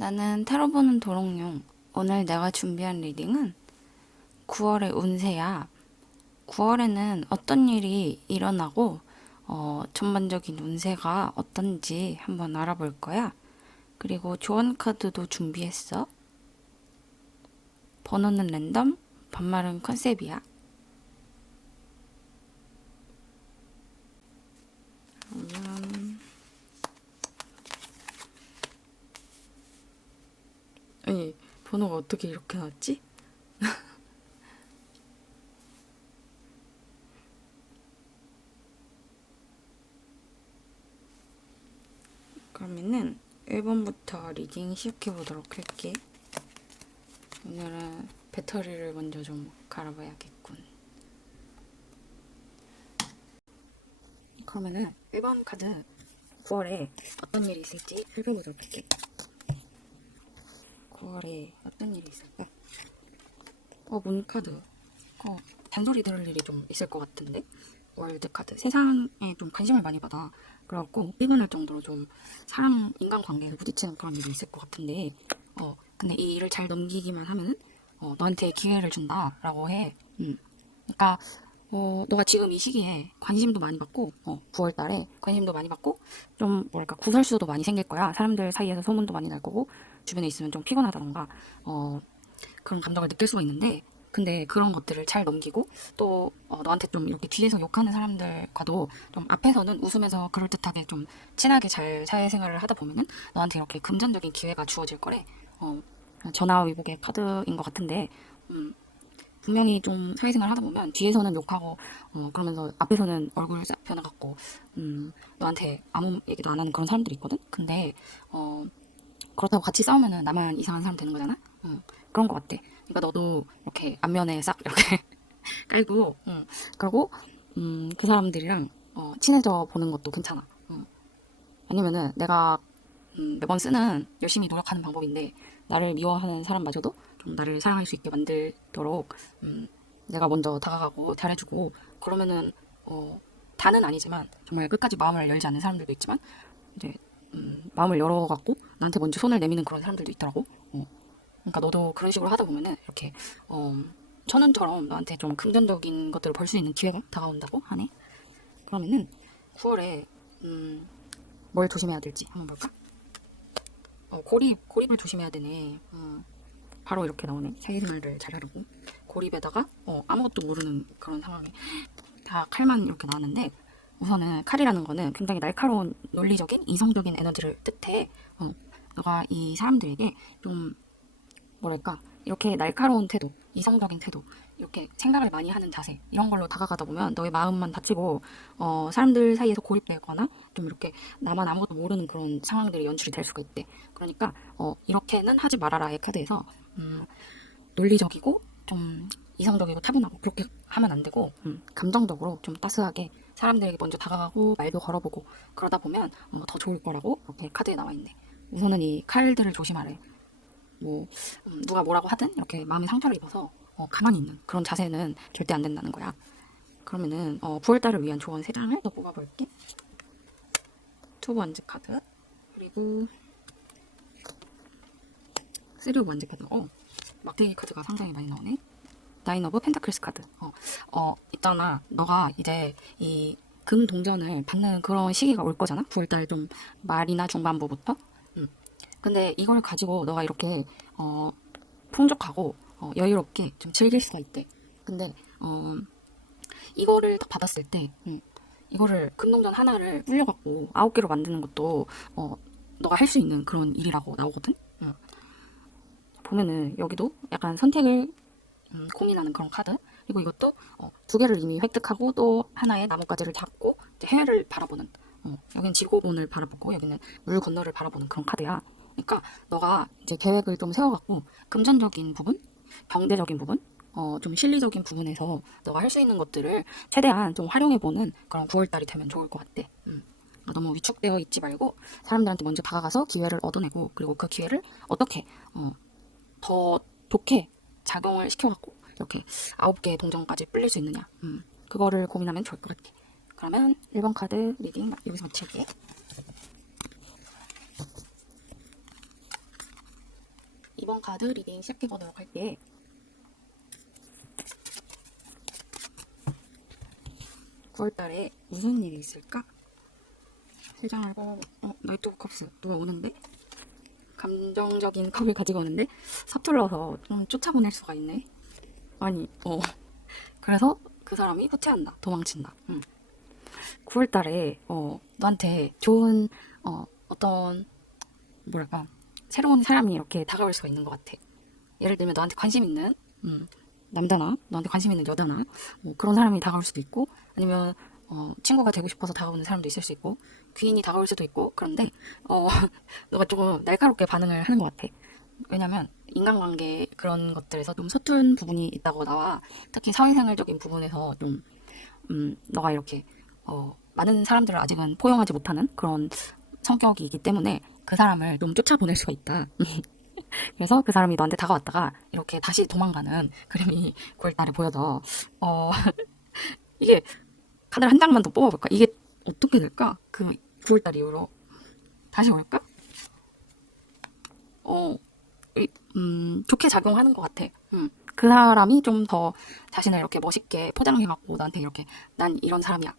나는 타로 보는 도롱뇽. 오늘 내가 준비한 리딩은 9월의 운세야. 9월에는 어떤 일이 일어나고, 전반적인 운세가 어떤지 한번 알아볼 거야. 그리고 조언 카드도 준비했어. 번호는 랜덤, 반말은 컨셉이야. 아니, 번호가 어떻게 이렇게 나왔지? 그러면은 1번부터 리딩 시작해 보도록 할게. 오늘은 배터리를 먼저 좀 갈아봐야겠군. 그러면은 1번 카드 9월에 어떤 일이 있을지 살펴보도록 할게. 9월에 어떤 일이 있을까? 문카드. 잔소리 들을 일이 좀 있을 것 같은데? 월드카드. 세상에 좀 관심을 많이 받아. 그래갖고 피곤할 정도로 좀 사람, 인간관계에 부딪히는 그런 일이 있을 것 같은데, 근데 이 일을 잘 넘기기만 하면은, 너한테 기회를 준다라고 해. 그러니까, 너가 지금 이 시기에 관심도 많이 받고, 9월 달에 관심도 많이 받고, 좀, 뭐랄까, 구설수도 많이 생길 거야. 사람들 사이에서 소문도 많이 날 거고, 주변에 있으면 좀 피곤하다던가, 그런 감정을 느낄 수가 있는데, 근데 그런 것들을 잘 넘기고, 또, 너한테 좀 이렇게 뒤에서 욕하는 사람들과도 좀 앞에서는 웃으면서 그럴듯하게 좀 친하게 잘 사회생활을 하다 보면은 너한테 이렇게 금전적인 기회가 주어질 거래. 전화위복의 카드인 것 같은데, 분명히 좀 사회생활 하다 보면 뒤에서는 욕하고 그러면서 앞에서는 얼굴 싹 변해갖고 너한테 아무 얘기도 안 하는 그런 사람들이 있거든. 근데 그렇다고 같이 싸우면은 나만 이상한 사람 되는 거잖아. 그런 것 같아. 그러니까 너도 이렇게 앞면에 싹 이렇게 깔고 그러고 그 사람들이랑 친해져 보는 것도 괜찮아. 아니면은 내가 매번 쓰는 열심히 노력하는 방법인데 나를 미워하는 사람마저도 좀 나를 사랑할 수 있게 만들도록 내가 먼저 다가가고 잘해주고 그러면은 다는 아니지만 정말 끝까지 마음을 열지 않는 사람들도 있지만 이제 마음을 열어갖고 나한테 먼저 손을 내미는 그런 사람들도 있더라고. 그러니까 너도 그런 식으로 하다 보면은 이렇게 천운처럼 너한테 좀 금전적인 것들을 벌 수 있는 기회가 다가온다고 하네. 그러면은 9월에 뭘 조심해야 될지 한번 볼까? 고립을 조심해야 되네. 바로 이렇게 나오네. 사회생활을 잘하려고. 고립에다가, 아무것도 모르는 그런 상황에 다 칼만 이렇게 나왔는데, 우선은 칼이라는 거는 굉장히 날카로운 논리적인, 이성적인 에너지를 뜻해. 너가 이 사람들에게 좀, 뭐랄까, 이렇게 날카로운 태도, 이성적인 태도, 이렇게 생각을 많이 하는 자세, 이런 걸로 다가가다 보면 너의 마음만 다치고, 사람들 사이에서 고립되거나, 좀 이렇게 나만 아무것도 모르는 그런 상황들이 연출이 될 수가 있대. 그러니까, 이렇게는 하지 말아라의 카드에서, 논리적이고, 좀 이성적이고 타고나고, 그렇게 하면 안 되고, 감정적으로 좀 따스하게 사람들에게 먼저 다가가고, 말도 걸어보고, 그러다 보면 더 좋을 거라고, 이렇게 카드에 나와 있네. 우선은 이 칼들을 조심하래. 뭐 누가 뭐라고 하든 이렇게 마음의 상처를 입어서 가만히 있는 그런 자세는 절대 안 된다는 거야. 그러면은 9월달을 위한 조언 3장을 더 뽑아볼게. 투브 완즈 카드 그리고 쓰리오 완즈 카드. 막대기 카드가 상당히 많이 나오네. 나인 오브 펜타클스 카드. 있잖아. 너가 이제 이 금동전을 받는 그런 시기가 올 거잖아. 9월달 좀 말이나 중반부부터. 근데 이걸 가지고 너가 이렇게 풍족하고 여유롭게 좀 즐길 수가 있대. 근데 이거를 딱 받았을 때 이거를 금동전 하나를 불려갖고 9개로 만드는 것도 너가 할 수 있는 그런 일이라고 나오거든. 보면은 여기도 약간 선택을 고민하는 그런 카드. 그리고 이것도 2개를 이미 획득하고 또 하나의 나뭇가지를 잡고 이제 해를 바라보는. 여기는 지구본을 바라보고 여기는 물 건너를 바라보는 그런 카드야. 그러니까 너가 이제 계획을 좀 세워갖고 금전적인 부분, 경제적인 부분, 좀 실리적인 부분에서 너가 할 수 있는 것들을 최대한 좀 활용해보는 그런 9월달이 되면 좋을 것 같아. 너무 위축되어 있지 말고 사람들한테 먼저 다가가서 기회를 얻어내고 그리고 그 기회를 어떻게 더 좋게 작용을 시켜갖고 이렇게 9개의 동전까지 불릴 수 있느냐. 그거를 고민하면 좋을 것 같아. 그러면 1번 카드 리딩 여기서 마칠게. 이번 카드 리딩 시작해보도록 할게. 9월달에 무슨 일이 있을까? 세 장을 나이트 오브 컵스 누가 오는데? 감정적인 컵을 가지고 오는데 서툴러서 좀 쫓아보낼 수가 있네. 아니, 그래서 그 사람이 후퇴한다, 도망친다. 9월달에 너한테 좋은 어떤 뭐랄까 새로운 사람이 이렇게 다가올 수가 있는 것 같아. 예를 들면 너한테 관심 있는 남자나 너한테 관심 있는 여자나 뭐 그런 사람이 다가올 수도 있고, 아니면 친구가 되고 싶어서 다가오는 사람도 있을 수 있고, 귀인이 다가올 수도 있고. 그런데 너가 조금 날카롭게 반응을 하는 것 같아. 왜냐면 인간관계 그런 것들에서 좀 서툰 부분이 있다고 나와. 특히 사회생활적인 부분에서 좀 너가 이렇게 많은 사람들을 아직은 포용하지 못하는 그런 성격이기 때문에 그 사람을 좀 쫓아보낼 수가 있다. 그래서 그 사람이 너한테 다가왔다가 이렇게 다시 도망가는 그림이 9월달에 보여져. 이게 카드를 한 장만 더 뽑아볼까? 이게 어떻게 될까? 그 9월달 이후로 다시 올까? 좋게 작용하는 것 같아. 그 사람이 좀 더 자신을 이렇게 멋있게 포장해갖고 나한테 이렇게 난 이런 사람이야.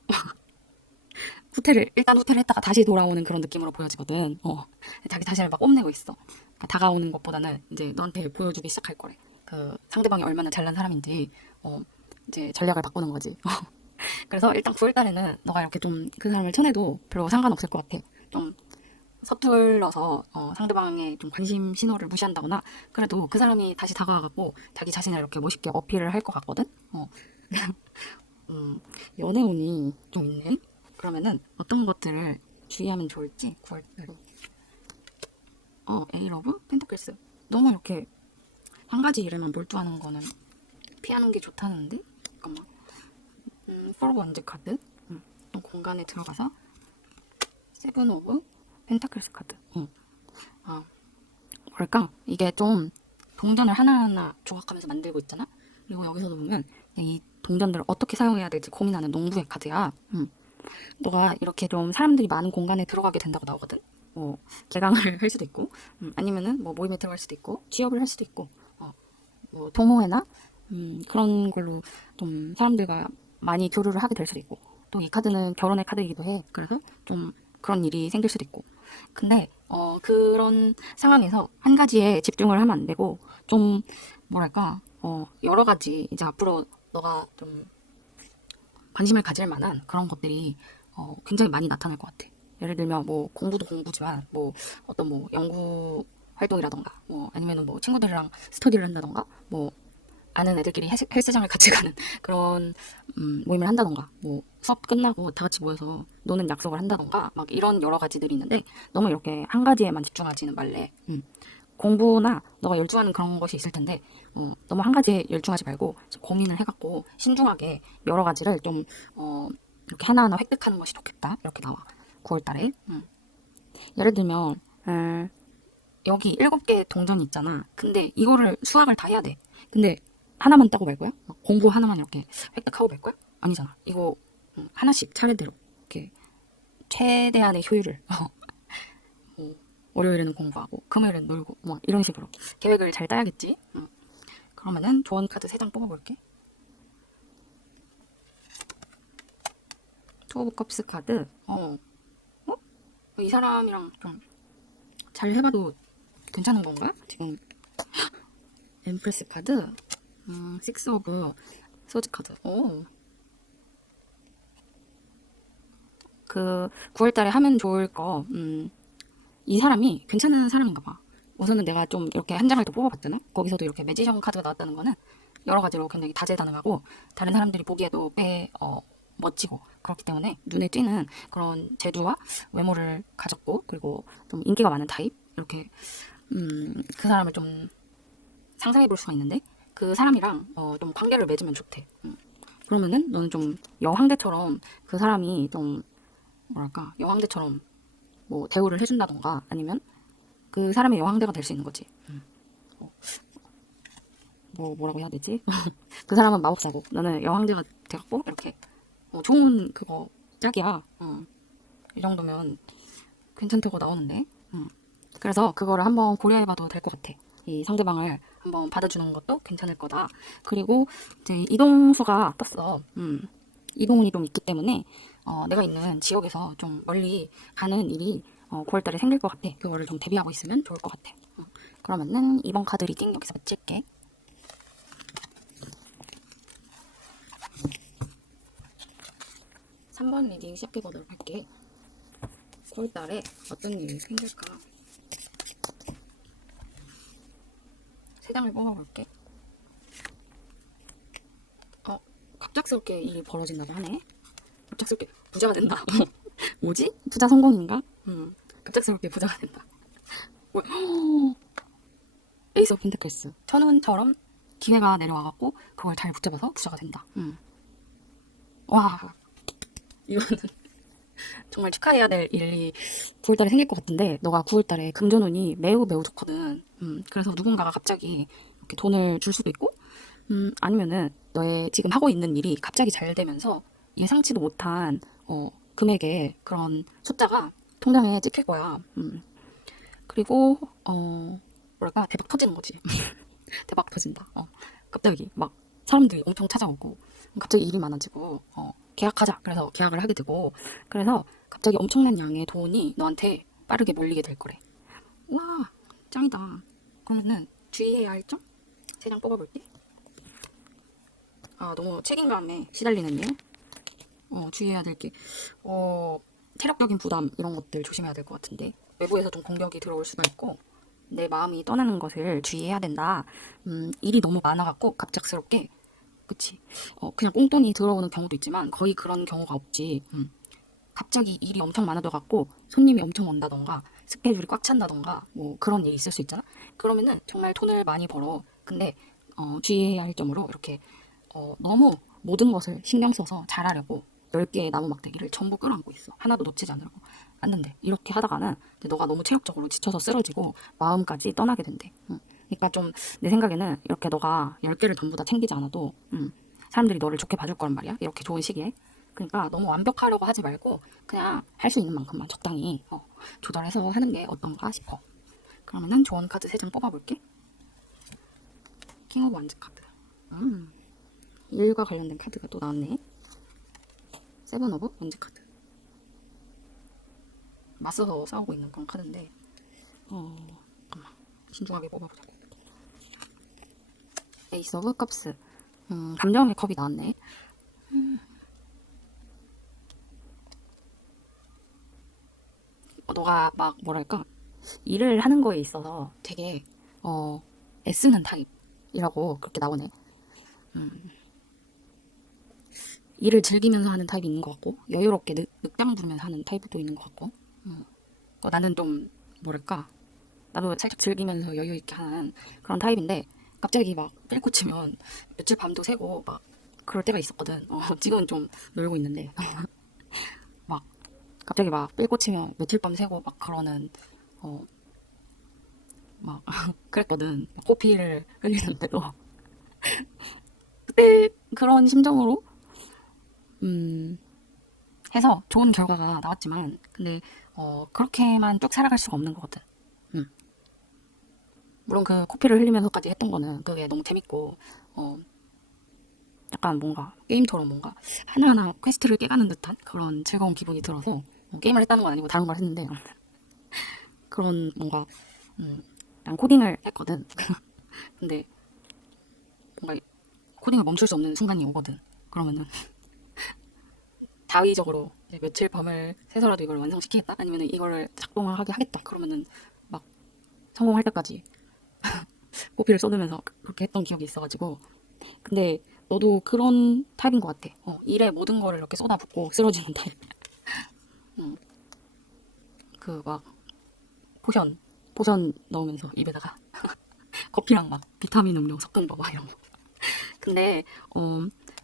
일단 후퇴를 했다가 다시 돌아오는 그런 느낌으로 보여지거든. 자기 자신을 막 뽐내고 있어. 그러니까 다가오는 것보다는 이제 너한테 보여주기 시작할 거래. 그 상대방이 얼마나 잘난 사람인지 이제 전략을 바꾸는 거지. 그래서 일단 9월달에는 너가 이렇게 좀 그 사람을 쳐내도 별로 상관없을 것 같아. 좀 서툴러서 상대방의 좀 관심 신호를 무시한다거나 그래도 그 사람이 다시 다가와갖고 자기 자신을 이렇게 멋있게 어필을 할 것 같거든. 연애운이 좀 있네. 그러면은 어떤 것들을 주의하면 좋을지 9월달에. 에이 러브 펜타클스. 너무 이렇게 한 가지 일에만 몰두하는 거는 피하는 게 좋다는데. 잠깐만. 포 원즈 카드. 공간에 들어가서 세븐 오브 펜타클스 카드. 뭐랄까 이게 좀 동전을 하나하나 조각하면서 만들고 있잖아. 그리고 여기서도 보면 이 동전들을 어떻게 사용해야 될지 고민하는 농부의 카드야. 너가 이렇게 좀 사람들이 많은 공간에 들어가게 된다고 나오거든. 뭐 개강을 할 수도 있고, 아니면은 뭐 모임에 들어갈 수도 있고, 취업을 할 수도 있고, 뭐 동호회나 그런 걸로 좀 사람들과 많이 교류를 하게 될 수도 있고, 또 이 카드는 결혼의 카드이기도 해. 그래서 좀 그런 일이 생길 수도 있고. 근데 그런 상황에서 한 가지에 집중을 하면 안 되고, 좀 뭐랄까 여러 가지 이제 앞으로 너가 좀 관심을 가질 만한 그런 것들이 굉장히 많이 나타날 것 같아. 예를 들면 뭐 공부도 공부지만 뭐 어떤 뭐 연구 활동이라던가 뭐 아니면은 뭐 친구들이랑 스터디를 한다던가 뭐 아는 애들끼리 헬스장을 같이 가는 그런 모임을 한다던가 뭐 수업 끝나고 다 같이 모여서 노는 약속을 한다던가 막 이런 여러 가지들이 있는데, 너무 이렇게 한 가지에만 집중하지는 말래. 공부나 너가 열중하는 그런 것이 있을 텐데 너무 한 가지에 열중하지 말고 고민을 해갖고 신중하게 여러 가지를 좀 이렇게 하나하나 획득하는 것이 좋겠다. 이렇게 나와 9월달에. 예를 들면 여기 7개 동전이 있잖아. 근데 이거를 수학을 다 해야 돼. 근데 하나만 따고 말 거야? 공부 하나만 이렇게 획득하고 말 거야? 아니잖아. 이거 하나씩 차례대로 이렇게 최대한의 효율을 월요일에는 공부하고 금요일에는 놀고 뭐 이런 식으로 계획을 잘 짜야겠지. 그러면은 조언 카드 3장 뽑아볼게. 투 오브 컵스 카드. 이 사람이랑 좀 잘 해봐도 괜찮은 건가? 지금 엠프레스 카드, 식스 오브 소즈 카드. 그 9월달에 하면 좋을 거. 이 사람이 괜찮은 사람인가 봐. 우선은 내가 좀 이렇게 한 장을 더 뽑아봤잖아. 거기서도 이렇게 매지션 카드가 나왔다는 거는 여러 가지로 굉장히 다재다능하고 다른 사람들이 보기에도 꽤 멋지고 그렇기 때문에 눈에 띄는 그런 재주와 외모를 가졌고, 그리고 좀 인기가 많은 타입. 이렇게 그 사람을 좀 상상해 볼 수가 있는데, 그 사람이랑 좀 관계를 맺으면 좋대. 그러면은 너는 좀 여황대처럼 그 사람이 좀 뭐랄까 여황대처럼 뭐 대우를 해준다던가 아니면 그 사람의 여황대가 될 수 있는 거지. 뭐라고 해야 되지? 그 사람은 마법사고 너는 여황대가 돼갖고 이렇게 좋은 그거 짝이야. 이 정도면 괜찮다고 나오는데. 그래서 그거를 한번 고려해봐도 될 것 같아. 이 상대방을 한번 받아주는 것도 괜찮을 거다. 그리고 이제 이동수가 떴어. 이동운이 좀 있기 때문에 내가 있는 지역에서 좀 멀리 가는 일이 9월달에 생길 것 같아. 그거를 좀 대비하고 있으면 좋을 것 같아. 그러면은 2번 카드 리딩 여기서 마칠게. 3번 리딩 시작해보도록 할게. 9월달에 어떤 일이 생길까? 3장을 뽑아볼게. 갑작스럽게 일이 벌어진다고 하네. 갑작스럽게 부자가 된다. 뭐지? 부자 성공인가? 갑작스럽게 부자가 된다. 에이스 오브 펜타클스. 천운처럼 기회가 내려와갖고 그걸 잘 붙잡아서 부자가 된다. 와, 이거는 정말 축하해야 될 일이 9월달에 생길 것 같은데, 너가 9월달에 금전운이 매우 매우 좋거든. 그래서 누군가가 갑자기 이렇게 돈을 줄 수도 있고, 아니면은 너의 지금 하고 있는 일이 갑자기 잘 되면서 예상치도 못한 금액의 그런 숫자가 통장에 찍힐 거야. 그리고 뭐랄까, 대박 터지는 거지. 대박 터진다. 갑자기 막 사람들이 엄청 찾아오고 갑자기 일이 많아지고 계약하자. 그래서 계약을 하게 되고, 그래서 갑자기 엄청난 양의 돈이 너한테 빠르게 몰리게 될 거래. 와, 짱이다. 그러면은 주의해야 할 점? 3장 뽑아볼게. 너무 책임감에 시달리는 일. 주의해야 될 게, 체력적인 부담 이런 것들 조심해야 될 것 같은데, 외부에서 좀 공격이 들어올 수가 있고, 내 마음이 떠나는 것을 주의해야 된다. 일이 너무 많아갖고 갑작스럽게, 그치? 그냥 꽁돈이 들어오는 경우도 있지만 거의 그런 경우가 없지. 갑자기 일이 엄청 많아져갖고 손님이 엄청 온다던가 스케줄이 꽉 찬다던가 뭐 그런 일이 있을 수 있잖아. 그러면은 정말 돈을 많이 벌어. 근데 주의해야 할 점으로 이렇게 너무 모든 것을 신경 써서 잘하려고 10개의 나무 막대기를 전부 끌어안고 있어. 하나도 놓치지 않으려고. 안는데 이렇게 하다가는 너가 너무 체력적으로 지쳐서 쓰러지고 마음까지 떠나게 된대. 그러니까 좀 내 생각에는 이렇게 너가 10개를 전부 다 챙기지 않아도 사람들이 너를 좋게 봐줄 거란 말이야. 이렇게 좋은 시기에. 그러니까 너무 완벽하려고 하지 말고 그냥 할 수 있는 만큼만 적당히 조절해서 하는 게 어떤가 싶어. 그러면은 좋은 카드 3장 뽑아볼게. 킹 오브 완즈 카드. 일과 관련된 카드가 또 나왔네. 세븐 오브 완즈 카드. 맞서서 싸우고 있는 그런 카드인데 잠깐만 신중하게 뽑아보자고. 에이스 오브 컵스. 감정의 컵이 나왔네. 너가 막 뭐랄까 일을 하는 거에 있어서 되게 애쓰는 타입이라고 그렇게 나오네. 일을 즐기면서 하는 타입이 있는 것 같고, 여유롭게 늑장 부르면서 하는 타입도 있는 것 같고, 나는 좀 뭐랄까, 나도 살짝 즐기면서 여유 있게 하는 그런 타입인데, 갑자기 막 삘 꽂히면 며칠 밤도 새고 막 그럴 때가 있었거든. 지금은 좀 놀고 있는데 막 갑자기 막 삘 꽂히면 며칠 밤 새고 막 그러는 막 그랬거든. 코피를 흘리는데도 그때 그런 심정으로 해서 좋은 결과가 나왔지만, 근데 그렇게만 쭉 살아갈 수가 없는 거거든. 물론 그 코피를 흘리면서까지 했던 거는 그게 너무 재밌고 약간 뭔가 게임처럼 뭔가 하나하나 퀘스트를 깨가는 듯한 그런 즐거운 기분이 들어서 게임을 했다는 건 아니고 다른 걸 했는데 그런 뭔가 난 코딩을 했거든. 근데 뭔가 코딩을 멈출 수 없는 순간이 오거든. 그러면은 자의적으로 며칠 밤을 새서라도 이걸 완성시키겠다? 아니면 이거를 작동을 하게 하겠다. 그러면은 막 성공할 때까지 코피를 쏟으면서 그렇게 했던 기억이 있어가지고. 근데 너도 그런 타입인 것 같아. 일에 모든 거를 이렇게 쏟아붓고 쓰러지는 타입. 그 막 포션 넣으면서 입에다가 커피랑 막 비타민 음료 섞은 거 막 이런 거. 근데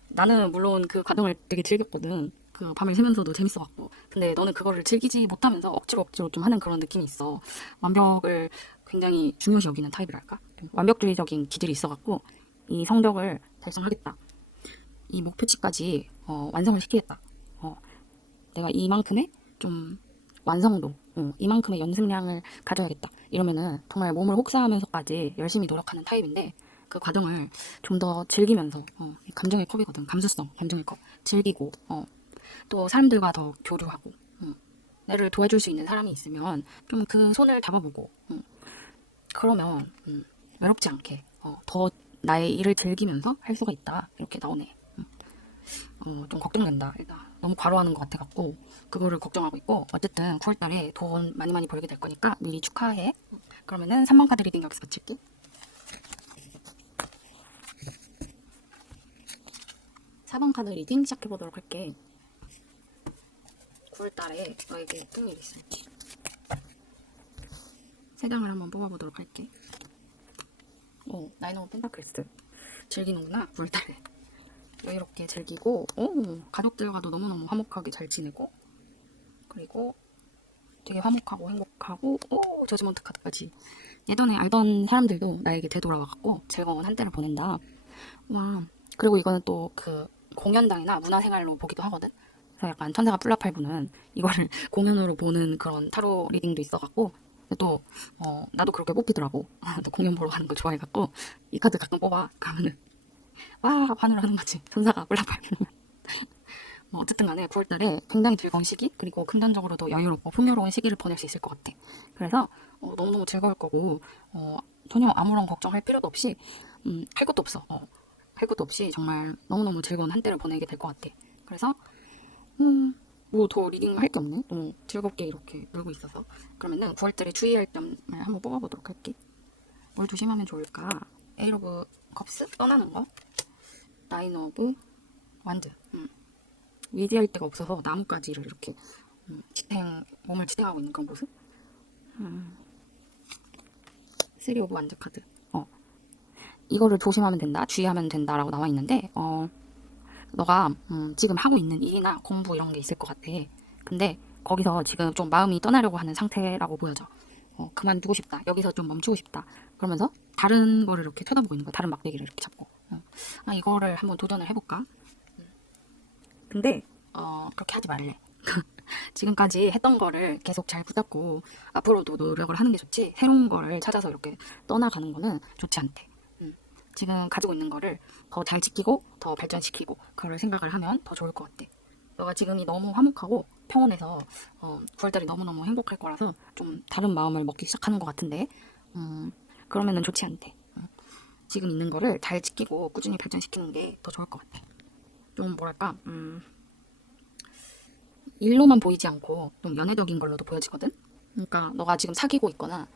나는 물론 그 과정을 되게 즐겼거든. 그 밤을 새면서도 재밌어갖고. 근데 너는 그거를 즐기지 못하면서 억지로 좀 하는 그런 느낌이 있어. 완벽을 굉장히 중요시 여기는 타입이랄까? 완벽주의적인 기질이 있어갖고 이 성적을 달성하겠다. 이 목표치까지 완성을 시키겠다. 내가 이만큼의 좀 완성도, 이만큼의 연습량을 가져야겠다. 이러면은 정말 몸을 혹사하면서까지 열심히 노력하는 타입인데 그 과정을 좀 더 즐기면서 감정의 컵이거든. 감수성, 감정의 컵. 즐기고 또 사람들과 더 교류하고 나를 도와줄 수 있는 사람이 있으면 좀 그 손을 잡아보고 그러면 외롭지 않게 더 나의 일을 즐기면서 할 수가 있다. 이렇게 나오네. 좀 걱정된다. 일단 너무 과로하는 것 같아갖고 그거를 걱정하고 있고 어쨌든 9월달에 돈 많이 벌게 될 거니까 미리 축하해. 그러면은 3번 카드 리딩 여기서 마칠게. 4번 카드 리딩 시작해보도록 할게. 9월달에 너에게 어떤 일이 있을지 3장을 한번 뽑아보도록 할게. 나인 오브 펜타클스 즐기는구나. 9월달에 여유롭게 즐기고 가족들과도 너무너무 화목하게 잘 지내고 그리고 되게 화목하고 행복하고 저지먼트 카드까지 예전에 알던 사람들도 나에게 되돌아와갖고 즐거운 한때를 보낸다. 와. 그리고 이거는 또 그 공연당이나 문화생활로 보기도 하거든. 그래서 약간 천사가 뿔라팔부는 이거를 공연으로 보는 그런 타로 리딩도 있어갖고 또 나도 그렇게 뽑히더라고. 또 공연 보러 가는 거 좋아해갖고 이 카드 가끔 뽑아. 그러면은 와 반을 하는 거지. 천사가 뿔라팔부는. 뭐 어쨌든 간에 9월달에 굉장히 즐거운 시기 그리고 금전적으로도 여유롭고 풍요로운 시기를 보낼 수 있을 것 같아. 그래서 너무너무 즐거울 거고 전혀 아무런 걱정할 필요도 없이 할 것도 없어. 할 것도 없이 정말 너무너무 즐거운 한때를 보내게 될 것 같아. 그래서 뭐 더 리딩 할 게 없네. 너무 즐겁게 이렇게 놀고 있어서. 그러면은 9월달에 주의할 점을 한번 뽑아보도록 할게. 뭘 조심하면 좋을까? 에이 오브 컵스 떠나는 거, 나인 오브 완드 위지할 데가 없어서 나뭇가지를 이렇게 몸을 지탱하고 있는 그런 모습. 3 오브 완드 카드. 이거를 조심하면 된다, 주의하면 된다라고 나와 있는데 너가 지금 하고 있는 일이나 공부 이런 게 있을 것 같아. 근데 거기서 지금 좀 마음이 떠나려고 하는 상태라고 보여져. 그만두고 싶다. 여기서 좀 멈추고 싶다. 그러면서 다른 거를 이렇게 쳐다보고 있는 거야. 다른 막대기를 이렇게 잡고. 이거를 한번 도전을 해볼까? 근데 그렇게 하지 말래. 지금까지 했던 거를 계속 잘 붙잡고 앞으로도 노력을 하는 게 좋지 새로운 거를 찾아서 이렇게 떠나가는 거는 좋지 않대. 지금 가지고 있는 거를 더 잘 지키고 더 발전시키고 그걸 생각을 하면 더 좋을 것 같아. 너가 지금이 너무 화목하고 평온해서 9월달이 너무너무 행복할 거라서 좀 다른 마음을 먹기 시작하는 것 같은데 그러면은 좋지 않대. 지금 있는 거를 잘 지키고 꾸준히 발전시키는 게 더 좋을 것 같아. 좀 뭐랄까 일로만 보이지 않고 좀 연애적인 걸로도 보여지거든. 그러니까 너가 지금 사귀고 있거나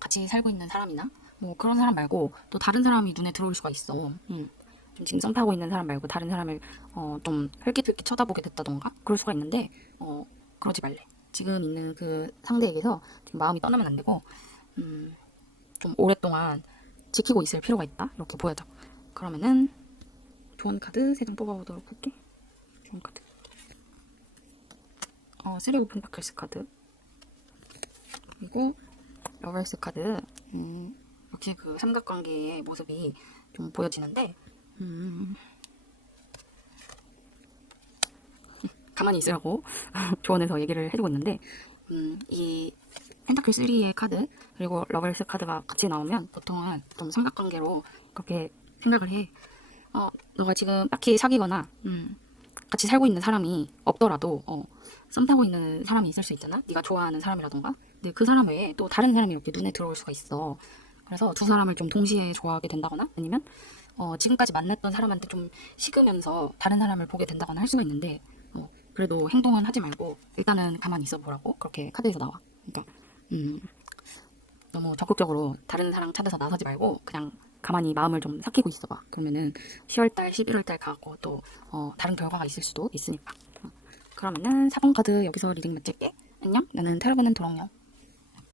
같이 살고 있는 사람이나 뭐 그런 사람 말고 또 다른 사람이 눈에 들어올 수가 있어. 좀 지금 썸 타고 있는 사람 말고 다른 사람을 좀 흘깃흘깃 쳐다보게 됐다던가 그럴 수가 있는데 그러지 말래. 지금 있는 그 상대에게서 좀 마음이 떠나면 안 되고 좀 오랫동안 지키고 있을 필요가 있다. 이렇게 보여져. 그러면은 좋은 카드 3장 뽑아보도록 할게. 좋은 카드 3 오브 펜타클스 카드 그리고 러버스 카드 역시 그 삼각관계의 모습이 좀 보여지는데 가만히 있으라고 조언해서 얘기를 해주고 있는데 이 펜타클 3의 카드 그리고 러버스 카드가 같이 나오면 보통은 좀 삼각관계로 그렇게 생각을 해. 너가 지금 딱히 사귀거나 같이 살고 있는 사람이 없더라도 썸 타고 있는 사람이 있을 수 있잖아. 네가 좋아하는 사람이라던가. 근데 그 사람 외에 또 다른 사람이 이렇게 눈에 들어올 수가 있어. 그래서 두 사람을 좀 동시에 좋아하게 된다거나 아니면 지금까지 만났던 사람한테 좀 식으면서 다른 사람을 보게 된다거나 할 수가 있는데 그래도 행동은 하지 말고 일단은 가만히 있어 보라고 그렇게 카드에서 나와. 그러니까 너무 적극적으로 다른 사람 찾아서 나서지 말고 그냥 가만히 마음을 좀 삭히고 있어봐. 그러면은 10월달, 11월달 가고 또 다른 결과가 있을 수도 있으니까. 그러면은 4번 카드 여기서 리딩 마칠게. 안녕. 나는 테러 보는 도롱뇽.